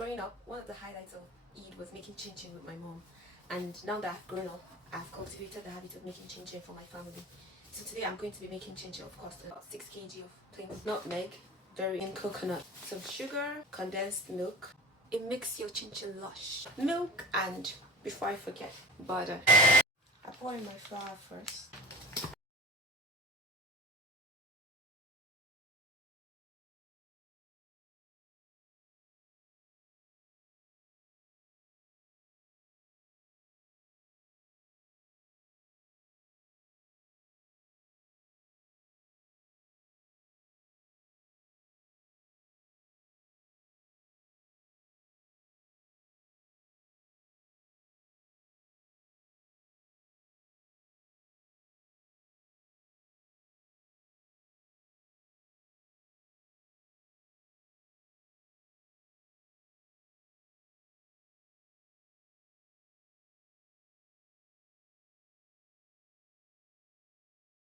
growing up, one of the highlights of Eid was making chinchin with my mom. And now that I've grown up, I've cultivated the habit of making chinchin for my family. So today I'm going to be making chinchin, of course, about 6 kg of plain nutmeg, very in coconut, some sugar, condensed milk. It makes your chinchin lush. Milk and, before I forget, butter. I pour in my flour first.